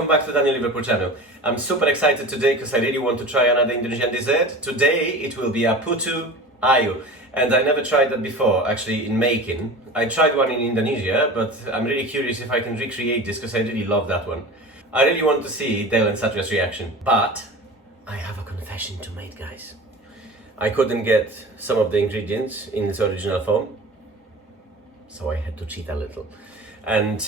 welcome back to Daniel Liverpool channel. I'm super excited today because I really want to try another Indonesian dessert. Today it will be a Putu Ayu, and I never tried that before actually in making. I tried one in Indonesia, but I'm really curious if I can recreate this because I really love that one. I really want to see Dale and Satria's reaction, but I have a confession to make, guys. I couldn't get some of the ingredients in its original form, so I had to cheat a little. And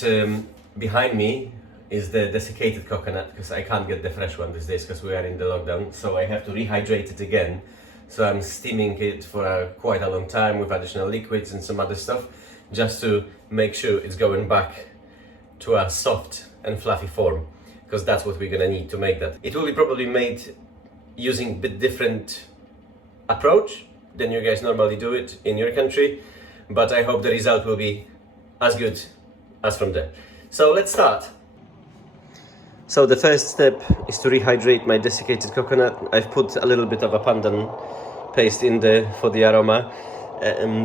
behind me is the desiccated coconut, because I can't get the fresh one these days because we are in the lockdown, so I have to rehydrate it again. So I'm steaming it for quite a long time with additional liquids and some other stuff, just to make sure it's going back to a soft and fluffy form, because that's what we're gonna need to make that. It will be probably made using a bit different approach than you guys normally do it in your country, but I hope the result will be as good as from there. So let's start. So the first step is to rehydrate my desiccated coconut. I've put a little bit of a pandan paste in there for the aroma.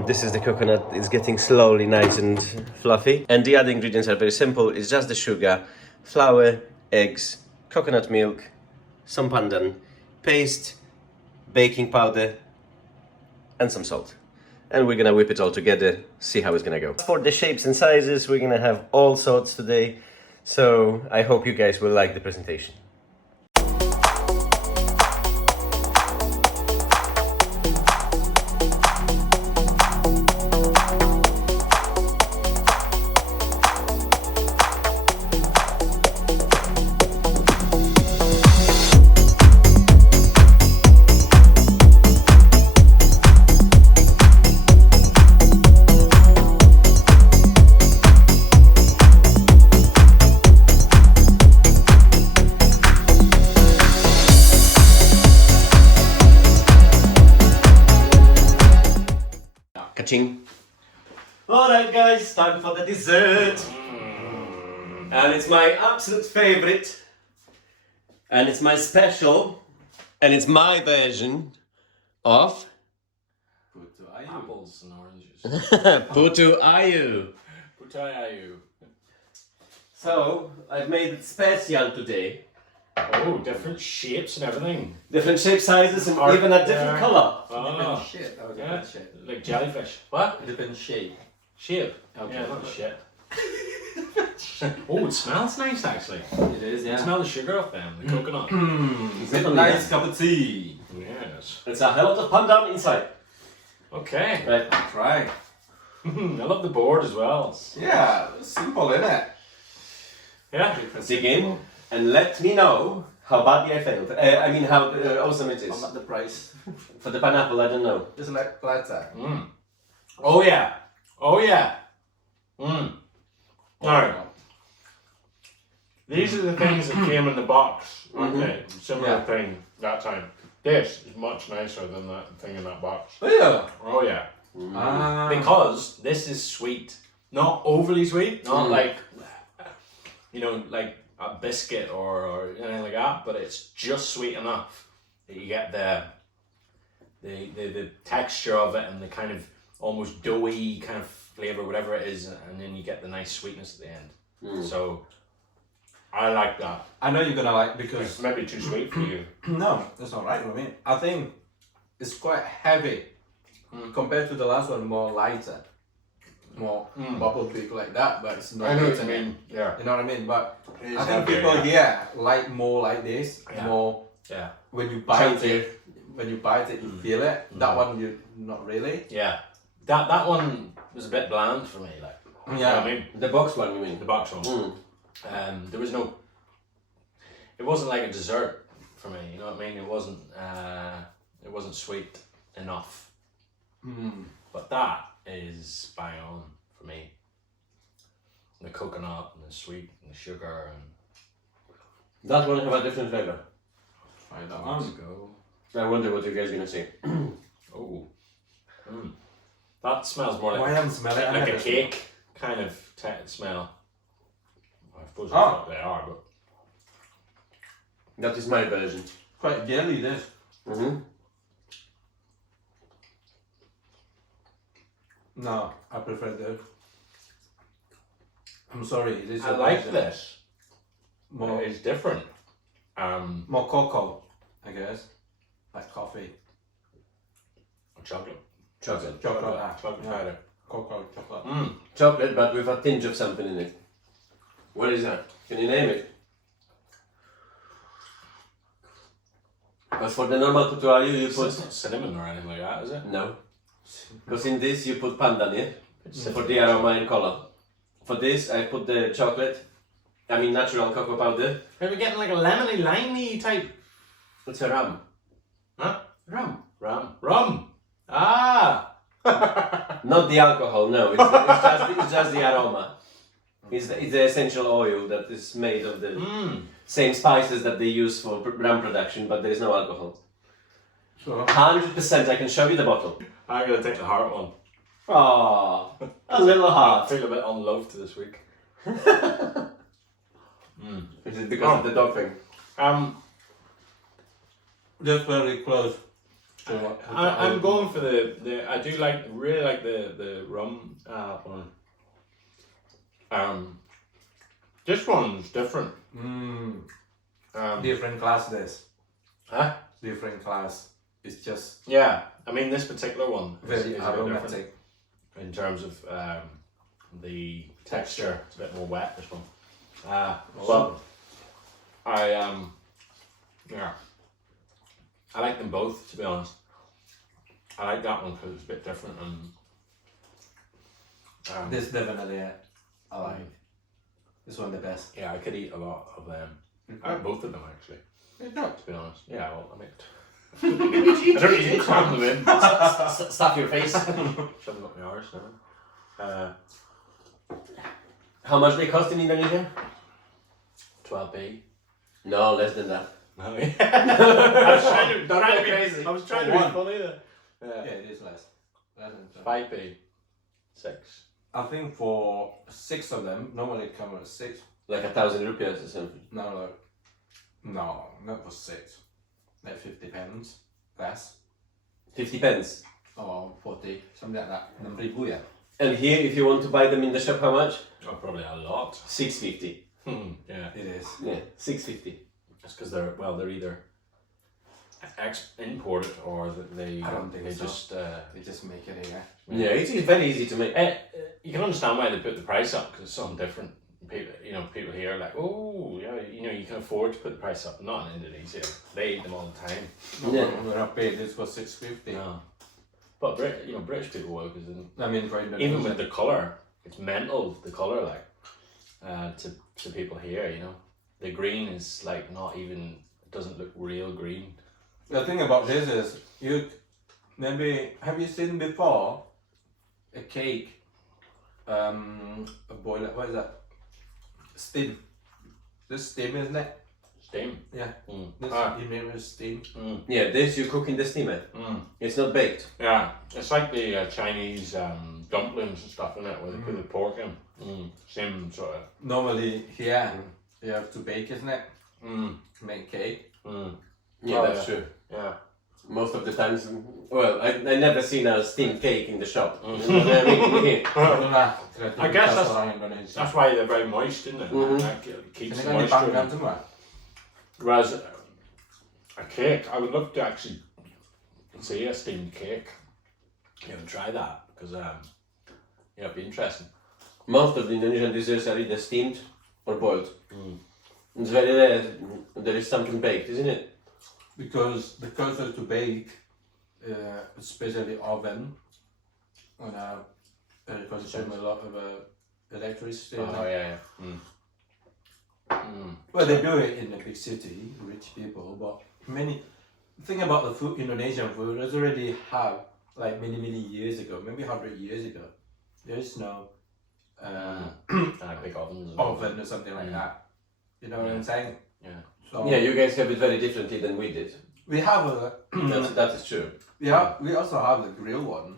This is the coconut. It's getting slowly nice and fluffy. And the other ingredients are very simple. It's just the sugar, flour, eggs, coconut milk, some pandan paste, baking powder, and some salt. And we're gonna whip it all together, see how it's gonna go. For the shapes and sizes, we're gonna have all sorts today. So I hope you guys will like the presentation. Alright guys, time for the dessert. And it's my absolute favorite. And it's my special. And it's my version of Putu Ayu. Apples and oranges. Putu Ayu. Putu Ayu. So, I've made it special today. Oh, different shapes and everything. Different shape, sizes, and even a different color. Oh, Shit. Oh, yeah. different shape. Like jellyfish. What? Different shape. Shape? Okay. Yeah, not shit. Oh, it smells nice actually. It is, You yeah. smell the sugar of them, the coconut. It's a nice cup of tea. Yes. It's a hell of a pandan inside. Okay. Right. That's right. I love the board as well. Yeah, simple, isn't it? Yeah. Dig in and let me know how badly I failed. I mean, how awesome it I'm is. not the price. For the pineapple, I don't know. Just like platter. Oh yeah. Oh yeah. Alright. These are the things that came in the box. Okay. Similar Yeah. thing that time. This is much nicer than that thing in that box. Yeah. Oh yeah. Because Because this is sweet. Not overly sweet, not like, you know, like a biscuit or anything like that, but it's just sweet enough that you get the texture of it and the kind of almost doughy kind of flavour, whatever it is, and then you get the nice sweetness at the end. So I like that. I know you're gonna like It's because maybe too sweet for you. no, that's not right for me. I think it's quite heavy compared to the last one, more lighter, more bubble big like that, but it's not. I know what bitter. you mean. Yeah. You know what I mean? But It is I think heavier, people yeah. here like more like this, Yeah. more. Yeah. When you bite Chunky. it, you feel it. That one, you not really. Yeah. That one was a bit bland for me, like. You know what I mean? The box one, you mean? The box one. There was no. It wasn't like a dessert for me. You know what I mean? It wasn't. It wasn't sweet enough. But that is bang on for me. The coconut and the sweet and the sugar and. That one have a different flavor. Try that Let's one. go. I wonder what you guys are gonna say. Oh. That smells more Why like haven't smelled it? I like a never cake kind of smell. I suppose Oh. that's what they are, but. That is my version. Quite jelly this. No, I prefer the. I'm sorry, this is I your like version. this. more It's different. more cocoa, I guess, like coffee. Chocolate. Chocolate. Chocolate. Chocolate Yeah. powder. Cocoa, chocolate. Chocolate, but with a tinge of something in it. What is that? Can you name it? Because for the normal Putu Ayu you It's put... not cinnamon or anything like that, is it? No. Because in this you put pandan, yeah? For the aroma and color. For this I put the chocolate. I mean natural cocoa powder. Are we getting like a lemony, limey type? It's a rum. Huh? Rum. Rum. Ah. Not the alcohol, no. It's just the aroma. It's the essential oil that is made of the same spices that they use for rum production, but there is no alcohol. So 100%, I can show you the bottle. I'm gonna take the heart one. Aww, a little I heart. feel a bit unloved this week. Is it because of the dog thing? just very close to what I'm going for the I do really like the rum one. This one's different. different class this. Huh? Different class. It's just Yeah, I mean this particular one is very a bit different aromatic. in terms of the texture. It's a bit more wet. This one. But I yeah, I like them both, to be honest. I like that one because it's a bit different and This definitely I like. This one the best. yeah, I could eat a lot of them. I like both of them actually, It's not. to be honest. Yeah, well, I mean, I don't need to cram them in. Stuff your face. Shove them up my arse now. How much they cost in Indonesia? 12p. No, less than that. No, yeah. I was trying to be crazy. I was trying to be One. funny there. Yeah, it is less. Less than 5p. 6. I think for 6 of them, normally it comes with 6. Like 1,000 rupees or something. No, not for 6. Like 50 pence less. 50 pence. Or 40, something like that. 6,000 ya. And here, if you want to buy them in the shop, how much? Oh, probably a lot. 650. Yeah. It is. Yeah, 650. It's because they're either imported or they I don't think they so. just They just make it here. Yeah, it's very easy to make. you can understand why they put the price up because it's something different. People here are like, oh yeah, you can afford to put the price up. Not in Indonesia, they eat them all the time. Yeah. We're not paying this for 650. No. But British people will because I mean, for Indonesia. even with the color, it's mental. The color, like to people here, the green is like not even. It doesn't look real green. The thing about this is, have you seen before a cake, a boiler, what is that? Steam. This steam, isn't it? Steam. Yeah. This you made with steam. Yeah, this you cook in the steamer. It's not baked. Yeah, it's like the Chinese dumplings and stuff in it, where they put the pork in. Same sort of. Normally here, you have to bake, isn't it? Make cake. Yeah, Oh, that's yeah. true. Yeah. Most of the times, well, I never seen a steamed cake in the shop. Mm. I guess that's That's why they're very moist, isn't it? Like, it keeps Can you moisture in bang it. semua? Whereas a cake, I would love to actually see a steamed cake. Try that because it'd be interesting. Most of the Indonesian desserts are either steamed or boiled. It's very rare there is something baked, isn't it? Because the closer to bake, especially oven, it consumes a lot of electricity. Oh yeah. Well, they do it in a big city, rich people, but the thing about the food, Indonesian food, is already have, like many years ago, maybe 100 years ago, there is no Big ovens. oven or something like that. You know what I'm saying? Yeah. So Yeah, you guys have it very differently than we did. we have That is true. we also have the grill one,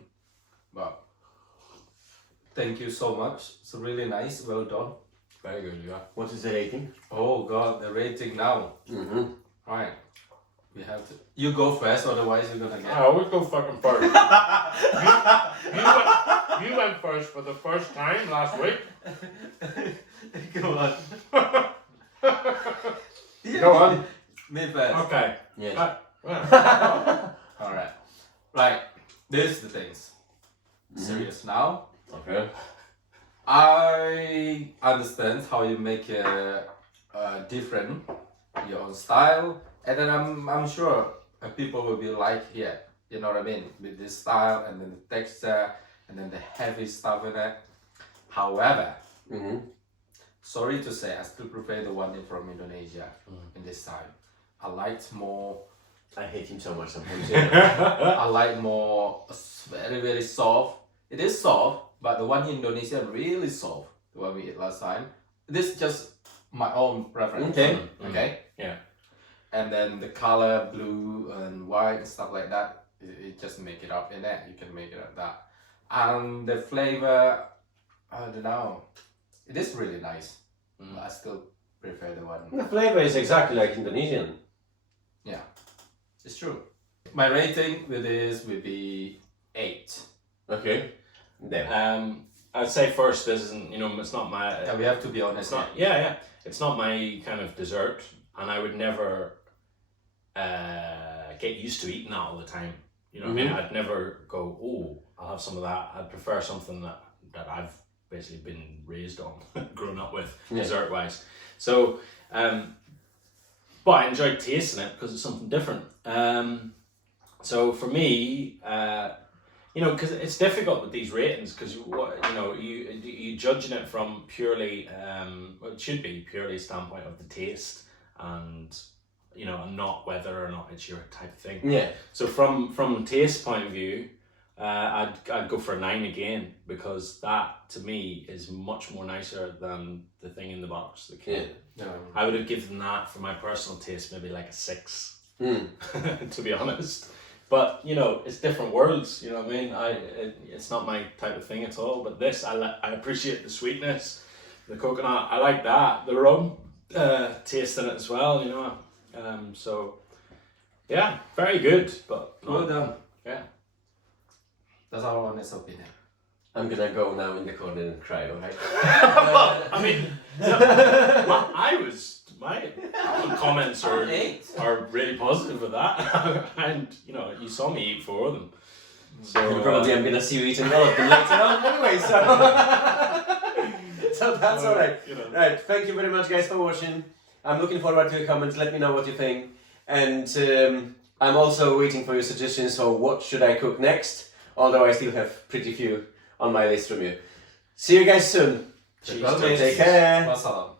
but thank you so much. It's really nice, well done. Very good, yeah. What is the rating? Oh God, the rating now. Right, we have to. You go first, otherwise you're gonna get. I always go fucking first. you went first for the first time last week. Come on. Go on. Me first. Okay. Yes. Alright. Right. This is the things. Serious now. Okay. I understand how you make different your own style, and then I'm sure people will be like here. You know what I mean? With this style and then the texture and then the heavy stuff in it. However, sorry to say, I still prefer the one from Indonesia in this style. I liked more. I hate him so much sometimes. I like more very very soft. It is soft, but the one in Indonesia really soft. The one we ate last time. This is just my own preference. Okay. Okay. Yeah. And then the color blue and white and stuff like that. It just make it up in it. You can make it up that. And the flavor, I don't know. It is really nice. But I still prefer the one. The flavor is exactly like Indonesian. Yeah, it's true. My rating with this would be 8. Okay. Then. I'd say first, this isn't, it's not my. Yeah, we have to be honest. It's not. Yeah. It's not my kind of dessert, and I would never get used to eating that all the time. You know what I mean? I'd never go, oh, I'll have some of that. I'd prefer something that I've basically been raised on, grown up with, dessert wise. So, but I enjoyed tasting it because it's something different. So for me, because it's difficult with these ratings because you judging it from purely, it should be purely standpoint of the taste and not whether or not it's your type of thing. Yeah. So from taste point of view, I'd go for a 9 again because that to me is much more nicer than the thing in the box. The kit. Yeah. I would have given that for my personal taste maybe like a 6, to be honest. But it's different worlds. You know what I mean? It's not my type of thing at all. But this, I appreciate the sweetness, the coconut. I like that. The rum taste in it as well. So yeah, very good. But Well done. Yeah. That's our honest opinion. I'm gonna go now in the corner and cry, alright? I mean, my comments are really positive with that, and you saw me eat 4 of them. So Probably I'm gonna see you eating all of them later on anyway, so so that's alright. Right, thank you very much guys for watching. I'm looking forward to your comments, let me know what you think. And I'm also waiting for your suggestions, so what should I cook next? Although I still have pretty few on my list from you. See you guys soon. Cheers. Take care. Wassalam.